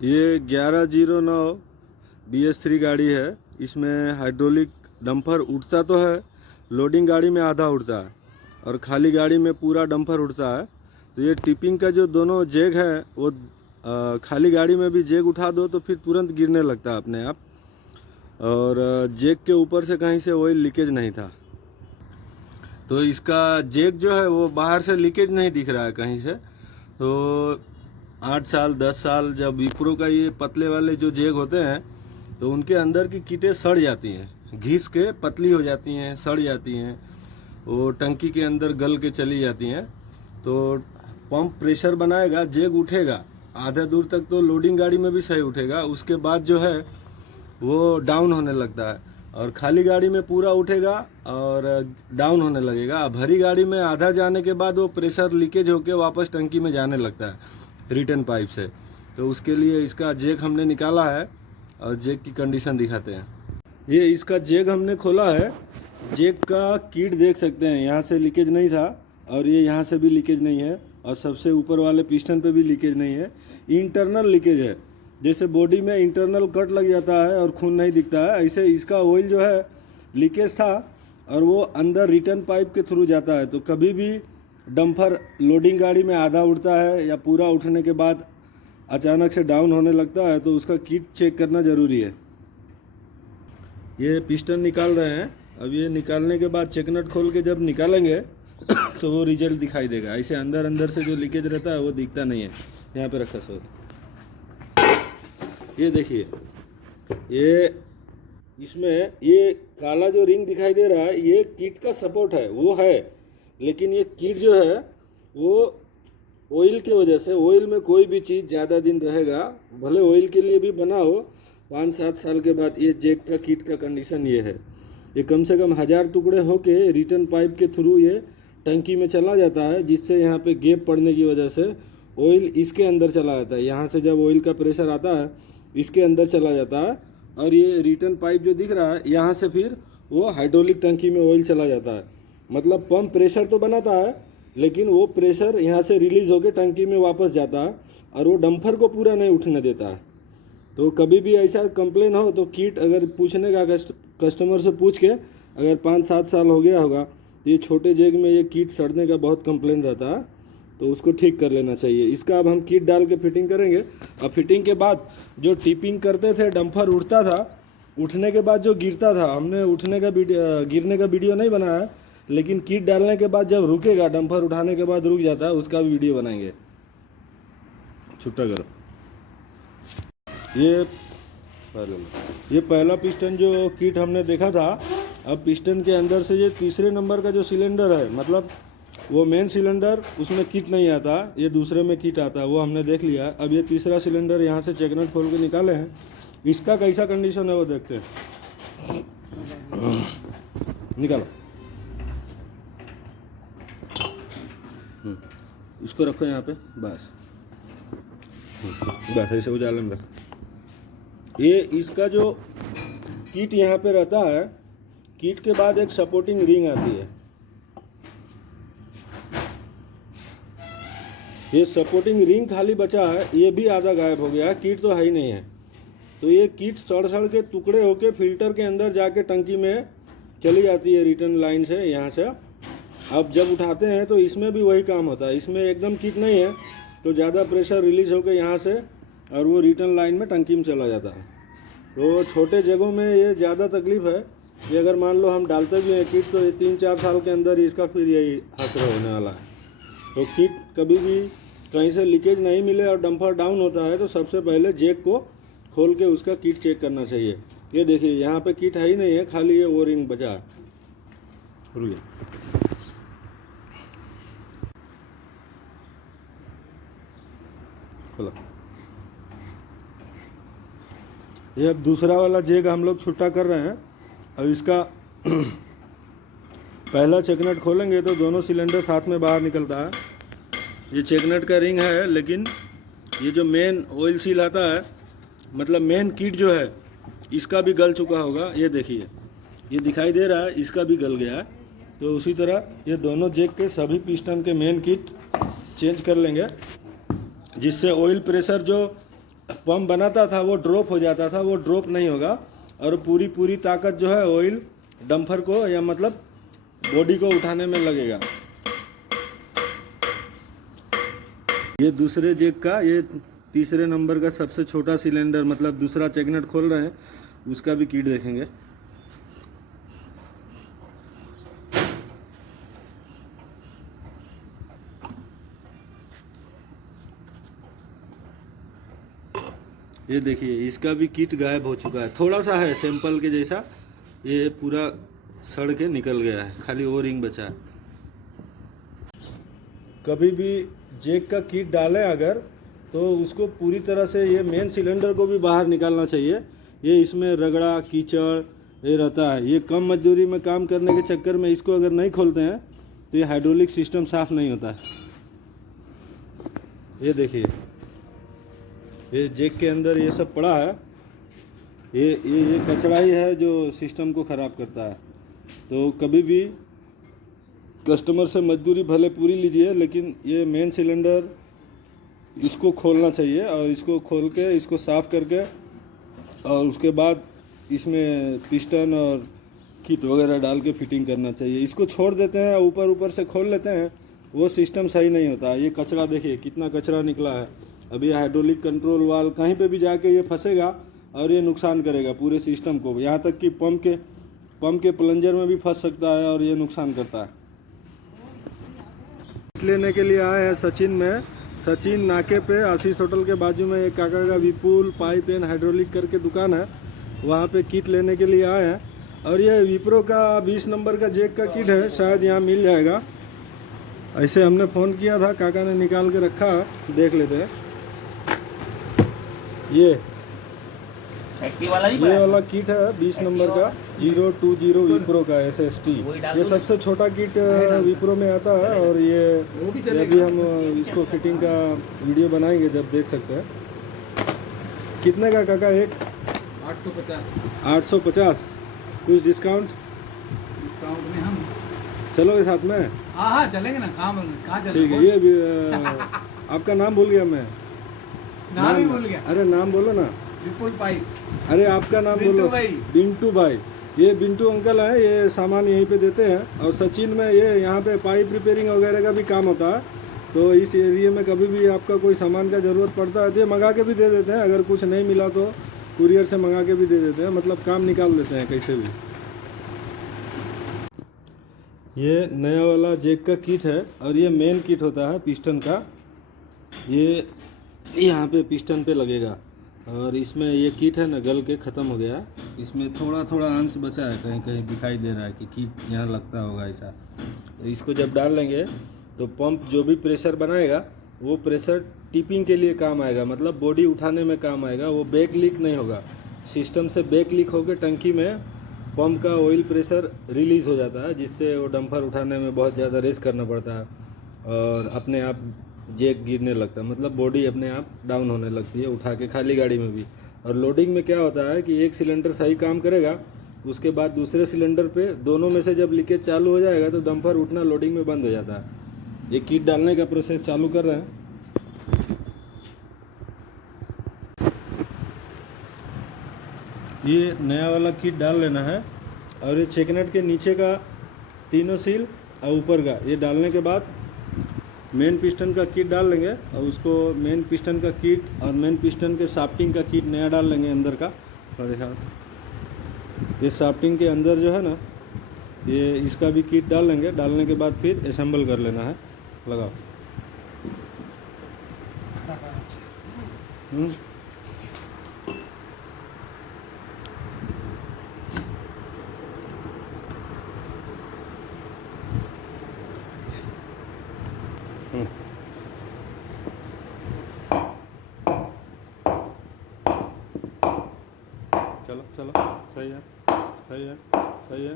ये 1109 BS3 गाड़ी है। इसमें हाइड्रोलिक डंपर उठता तो है, लोडिंग गाड़ी में आधा उठता है और खाली गाड़ी में पूरा डंपर उठता है। तो ये टिपिंग का जो दोनों जेग है वो खाली गाड़ी में भी जेग उठा दो तो फिर तुरंत गिरने लगता है अपने आप। और जेग के ऊपर से कहीं से ऑयल लीकेज नहीं था, तो इसका जेग जो है वो बाहर से लीकेज नहीं दिख रहा है कहीं से। तो 8 साल 10 साल जब विप्रो का ये पतले वाले जो जेग होते हैं तो उनके अंदर की कीटें सड़ जाती हैं, घिस के पतली हो जाती हैं, सड़ जाती हैं, वो टंकी के अंदर गल के चली जाती हैं। तो पंप प्रेशर बनाएगा, जेग उठेगा आधा दूर तक, तो लोडिंग गाड़ी में भी सही उठेगा। उसके बाद जो है वो डाउन होने लगता है और खाली गाड़ी में पूरा उठेगा और डाउन होने लगेगा। भरी गाड़ी में आधा जाने के बाद वो प्रेशर लीकेज होकर वापस टंकी में जाने लगता है रिटर्न पाइप से। तो उसके लिए इसका जेक हमने निकाला है और जेक की कंडीशन दिखाते हैं। ये इसका जेक हमने खोला है। जेक का किट देख सकते हैं, यहाँ से लीकेज नहीं था और ये यहाँ से भी लीकेज नहीं है और सबसे ऊपर वाले पिस्टन पे भी लीकेज नहीं है। इंटरनल लीकेज है, जैसे बॉडी में इंटरनल कट लग जाता है और खून नहीं दिखता है, ऐसे इसका ऑयल जो है लीकेज था और वो अंदर रिटर्न पाइप के थ्रू जाता है। तो कभी भी डंपर लोडिंग गाड़ी में आधा उठता है या पूरा उठने के बाद अचानक से डाउन होने लगता है तो उसका किट चेक करना ज़रूरी है। ये पिस्टन निकाल रहे हैं। अब ये निकालने के बाद चेक नट खोल के जब निकालेंगे तो वो रिजल्ट दिखाई देगा। ऐसे अंदर अंदर से जो लीकेज रहता है वो दिखता नहीं है। यहाँ पे रखा सो ये देखिए, ये इसमें ये काला जो रिंग दिखाई दे रहा है ये किट का सपोर्ट है, वो है, लेकिन ये किट जो है वो ऑयल की वजह से, ऑयल में कोई भी चीज़ ज़्यादा दिन रहेगा, भले ऑयल के लिए भी बना हो, 5-7 साल के बाद ये जेक का किट का कंडीशन ये है। ये कम से कम 1000 टुकड़े होके रिटर्न पाइप के थ्रू ये टंकी में चला जाता है, जिससे यहाँ पे गैप पड़ने की वजह से ऑयल इसके अंदर चला जाता है। यहाँ से जब ऑयल का प्रेशर आता है इसके अंदर चला जाता है और ये रिटर्न पाइप जो दिख रहा है यहाँ से फिर वो हाइड्रोलिक टंकी में ऑयल चला जाता है। मतलब पंप प्रेशर तो बनाता है लेकिन वो प्रेशर यहाँ से रिलीज़ होकर टंकी में वापस जाता है और वो डंपर को पूरा नहीं उठने देता है। तो कभी भी ऐसा कंप्लेन हो तो किट अगर पूछने का कस्टमर से पूछ के, अगर 5-7 साल हो गया होगा तो ये छोटे जेग में ये किट सड़ने का बहुत कंप्लेन रहता है, तो उसको ठीक कर लेना चाहिए। इसका अब हम किट डाल के फिटिंग करेंगे। और फिटिंग के बाद जो टिपिंग करते थे, डंपर उठता था, उठने के बाद जो गिरता था, हमने उठने का गिरने का वीडियो नहीं बनाया, लेकिन किट डालने के बाद जब रुकेगा, डंपर उठाने के बाद रुक जाता है, उसका भी वीडियो बनाएंगे। छुट्टा करो। ये पहला पिस्टन जो किट हमने देखा था। अब पिस्टन के अंदर से ये तीसरे नंबर का जो सिलेंडर है, मतलब वो मेन सिलेंडर, उसमें किट नहीं आता, ये दूसरे में किट आता है, वो हमने देख लिया। अब ये तीसरा सिलेंडर यहाँ से चेक नट खोल के निकाले हैं। इसका कैसा कंडीशन है वो देखते हैं। निकालो, इसको रखो यहाँ पे, बस बस ऐसे उजाले में रखो। ये इसका जो किट यहाँ पे रहता है, किट के बाद एक सपोर्टिंग रिंग आती है। ये सपोर्टिंग रिंग खाली बचा है, ये भी आधा गायब हो गया, किट तो है ही नहीं है। तो ये किट सड़ के टुकड़े होके फिल्टर के अंदर जाके टंकी में चली जाती है रिटर्न लाइन से, यहाँ से। अब जब उठाते हैं तो इसमें भी वही काम होता है। इसमें एकदम किट नहीं है तो ज़्यादा प्रेशर रिलीज होकर यहाँ से और वो रिटर्न लाइन में टंकी में चला जाता है। तो छोटे जगहों में ये ज़्यादा तकलीफ है। ये अगर मान लो हम डालते भी हैं किट तो ये 3-4 साल के अंदर इसका फिर यही हाथ होने वाला है। तो किट कभी भी कहीं से लीकेज नहीं मिले और डंपर डाउन होता है तो सबसे पहले जेक को खोल के उसका किट चेक करना चाहिए। ये देखिए यहाँ पे किट है ही नहीं है, खाली ये वो रिंग बचा है। खोला। ये अब दूसरा वाला जेग हम लोग छुट्टा कर रहे हैं। अब इसका पहला चेक नट खोलेंगे तो दोनों सिलेंडर साथ में बाहर निकलता है। ये चेक नट का रिंग है, लेकिन ये जो मेन ऑयल सील आता है, मतलब मेन किट जो है, इसका भी गल चुका होगा। ये देखिए, ये दिखाई दे रहा है, इसका भी गल गया है। तो उसी तरह ये दोनों जेक के सभी पिस्टन के मेन किट चेंज कर लेंगे, जिससे ऑयल प्रेशर जो पंप बनाता था वो ड्रॉप हो जाता था, वो ड्रॉप नहीं होगा और पूरी पूरी ताकत जो है ऑयल डंपर को या मतलब बॉडी को उठाने में लगेगा। ये दूसरे जेक का ये तीसरे नंबर का सबसे छोटा सिलेंडर मतलब दूसरा चेकनट खोल रहे हैं, उसका भी किट देखेंगे। ये देखिए इसका भी किट गायब हो चुका है, थोड़ा सा है सैंपल के जैसा, ये पूरा सड़ के निकल गया है, खाली वो रिंग बचा है। कभी भी जेक का किट डालें अगर तो उसको पूरी तरह से ये मेन सिलेंडर को भी बाहर निकालना चाहिए। ये इसमें रगड़ा कीचड़ ये रहता है, ये कम मजदूरी में काम करने के चक्कर में इसको अगर नहीं खोलते हैं तो ये हाइड्रोलिक सिस्टम साफ नहीं होता है। ये देखिए ये जेक के अंदर ये सब पड़ा है, ये कचरा ही है जो सिस्टम को ख़राब करता है। तो कभी भी कस्टमर से मजदूरी भले पूरी लीजिए, लेकिन ये मेन सिलेंडर इसको खोलना चाहिए और इसको खोल के इसको साफ़ करके और उसके बाद इसमें पिस्टन और किट वगैरह डाल के फिटिंग करना चाहिए। इसको छोड़ देते हैं ऊपर ऊपर से खोल लेते हैं, वो सिस्टम सही नहीं होता। ये कचरा देखिए कितना कचरा निकला है। अभी हाइड्रोलिक कंट्रोल वाल्व कहीं पे भी जाके ये फंसेगा और ये नुकसान करेगा पूरे सिस्टम को, यहाँ तक कि पंप के प्लंजर में भी फंस सकता है और ये नुकसान करता है। लेने के लिए आए हैं सचिन में, सचिन नाके पे आशीष होटल के बाजू में एक काका का विपुल पाइप एंड हाइड्रोलिक करके दुकान है, वहाँ पे किट लेने के लिए आए हैं। और ये विप्रो का 20 नंबर का जेक का किट है, शायद यहाँ मिल जाएगा। ऐसे हमने फ़ोन किया था, काका ने निकाल के रखा, देख लेते हैं। ये वाला किट है 20 नंबर का 020 विप्रो का SST। ये सबसे छोटा किट विप्रो में आता है और ये अभी हम इसको फिटिंग का वीडियो बनाएंगे जब देख सकते हैं। कितने का काका एक? 850। कुछ डिस्काउंट में हम चलोगे साथ में? हाँ चलेंगे ना, कहाँ चलेंगे? ठीक है। ये भी आपका नाम भूल गया मैं, नाम ही भूल गया। अरे नाम बोलो ना। विपुल पाइप। अरे आपका नाम बोलो। बिंटू भाई। ये बिंटू अंकल है, ये सामान यहीं पे देते हैं। और सचिन में ये यहाँ पे पाइप रिपेयरिंग वगैरह का भी काम होता है। तो इस एरिया में कभी भी आपका कोई सामान का ज़रूरत पड़ता है तो ये मंगा के भी दे देते हैं। अगर कुछ नहीं मिला तो कुरियर से मंगा के भी दे देते हैं, मतलब काम निकाल देते हैं कैसे भी। ये नया वाला जेक का किट है और ये मेन किट होता है पिस्टन का। ये यहाँ पे पिस्टन पे लगेगा और इसमें ये किट है ना गल के ख़त्म हो गया। इसमें थोड़ा थोड़ा अंश बचा है, कहीं कहीं दिखाई दे रहा है कि किट यहाँ लगता होगा ऐसा। तो इसको जब डाल लेंगे तो पंप जो भी प्रेशर बनाएगा वो प्रेशर टिपिंग के लिए काम आएगा, मतलब बॉडी उठाने में काम आएगा। वो बैक लीक नहीं होगा, सिस्टम से बैक लीक होकर टंकी में पंप का ऑयल प्रेशर रिलीज़ हो जाता है, जिससे वो डंपर उठाने में बहुत ज़्यादा रेस करना पड़ता है और अपने आप जेक गिरने लगता है, मतलब बॉडी अपने आप डाउन होने लगती है उठा के, खाली गाड़ी में भी। और लोडिंग में क्या होता है कि एक सिलेंडर सही काम करेगा, उसके बाद दूसरे सिलेंडर पे दोनों में से जब लीकेज चालू हो जाएगा तो डंपर उठना लोडिंग में बंद हो जाता है। ये किट डालने का प्रोसेस चालू कर रहे हैं। ये नया वाला किट डाल लेना है और ये चेकनट के नीचे का तीनों सील और ऊपर का ये डालने के बाद मेन पिस्टन का किट डाल लेंगे और उसको मेन पिस्टन का किट और मेन पिस्टन के शाफ्टिंग का किट नया डाल लेंगे अंदर का। और देखा ये शाफ्टिंग के अंदर जो है ना, ये इसका भी किट डाल लेंगे। डालने के बाद फिर असेंबल कर लेना है। लगाओ। चलो चलो, सही है सही है सही है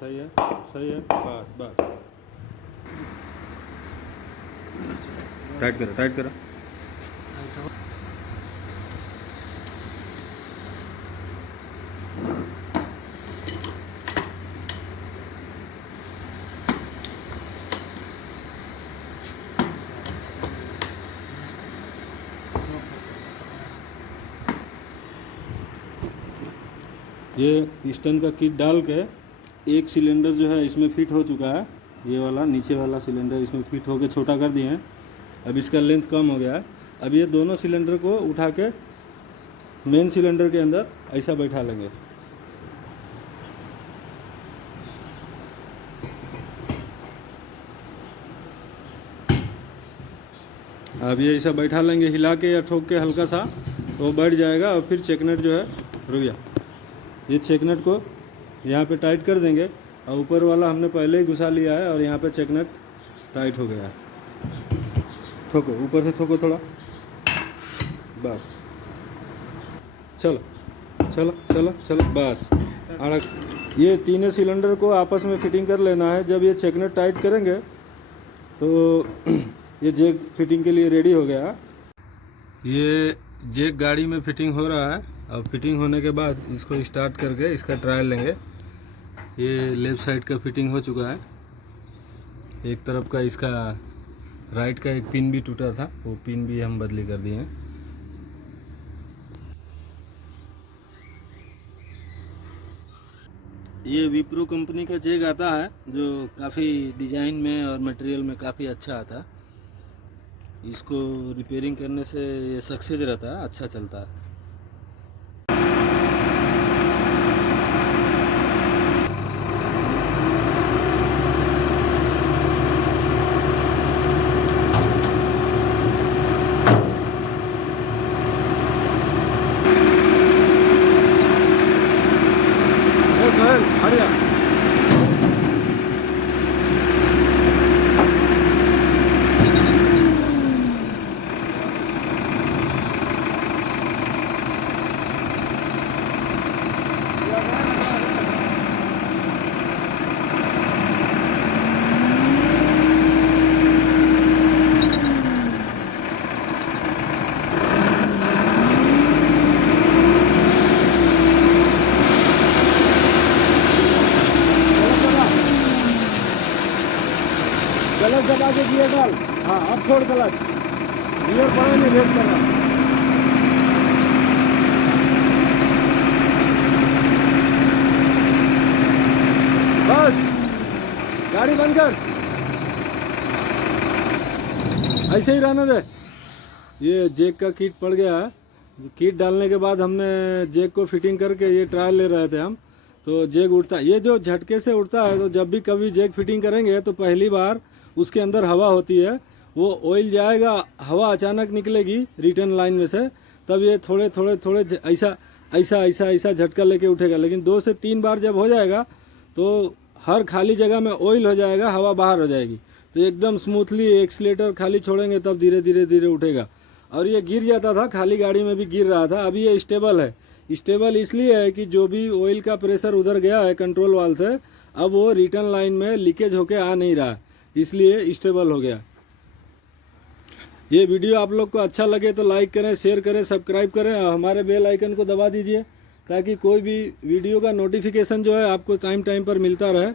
सही है सही है, बस बस। टाइट करो टाइट करो। ये पिस्टन का किट डाल के एक सिलेंडर जो है इसमें फिट हो चुका है, ये वाला नीचे वाला सिलेंडर इसमें फिट होके छोटा कर दिए हैं। अब इसका लेंथ कम हो गया है। अब ये दोनों सिलेंडर को उठा के मेन सिलेंडर के अंदर ऐसा बैठा लेंगे। अब ये ऐसा बैठा लेंगे, हिला के या ठोक के हल्का सा, तो बैठ जाएगा। और फिर चेक नट जो है, रुक गया, ये चेक नट को यहाँ पे टाइट कर देंगे। और ऊपर वाला हमने पहले ही घुसा लिया है और यहाँ पे चेक नट टाइट हो गया है। ठोको, ऊपर से ठोको थोड़ा, बस, चलो चलो चलो चलो, बस अड़क। ये तीनों सिलेंडर को आपस में फिटिंग कर लेना है। जब ये चेक नट टाइट करेंगे तो ये जैक फिटिंग के लिए रेडी हो गया। ये जैक गाड़ी में फिटिंग हो रहा है। और फिटिंग होने के बाद इसको स्टार्ट करके इसका ट्रायल लेंगे। ये लेफ्ट साइड का फिटिंग हो चुका है। एक तरफ का इसका राइट का एक पिन भी टूटा था, वो पिन भी हम बदली कर दिए हैं। ये विप्रो कंपनी का जैक आता है जो काफ़ी डिज़ाइन में और मटेरियल में काफ़ी अच्छा आता है। इसको रिपेयरिंग करने से ये सक्सेस रहता है, अच्छा चलता है। सोहेल हट जा। क्लच दबा के गियर डाल। हाँ, अब छोड़ क्लच, गियर पड़े नहीं, रेस करना। बस गाड़ी बंद कर, ऐसे ही रहने दे। ये जैक का किट पड़ गया है। किट डालने के बाद हमने जैक को फिटिंग करके ये ट्रायल ले रहे थे हम, तो जैक उड़ता, ये जो झटके से उड़ता है, तो जब भी कभी जैक फिटिंग करेंगे तो पहली बार उसके अंदर हवा होती है, वो ऑयल जाएगा, हवा अचानक निकलेगी रिटर्न लाइन में से, तब ये थोड़े थोड़े थोड़े ऐसा ऐसा ऐसा ऐसा झटका लेके उठेगा। लेकिन 2 से 3 बार जब हो जाएगा तो हर खाली जगह में ऑयल हो जाएगा, हवा बाहर हो जाएगी, तो एकदम स्मूथली एक्सीलेटर खाली छोड़ेंगे तब धीरे धीरे धीरे उठेगा। और ये गिर जाता था, खाली गाड़ी में भी गिर रहा था। अभी ये स्टेबल है। स्टेबल इसलिए है कि जो भी ऑयल का प्रेशर उधर गया है कंट्रोल वाल से, अब वो रिटर्न लाइन में लीकेज होके आ नहीं रहा, इसलिए स्टेबल हो गया। ये वीडियो आप लोग को अच्छा लगे तो लाइक करें, शेयर करें, सब्सक्राइब करें और हमारे बेल आइकन को दबा दीजिए ताकि कोई भी वीडियो का नोटिफिकेशन जो है आपको टाइम टाइम पर मिलता रहे।